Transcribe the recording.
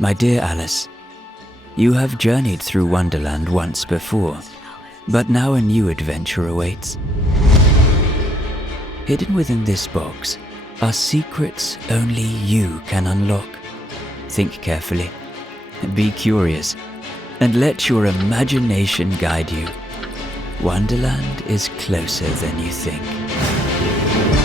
My dear Alice, you have journeyed through Wonderland once before, but now a new adventure awaits. Hidden within this box are secrets only you can unlock. Think carefully, be curious, and let your imagination guide you. Wonderland is closer than you think.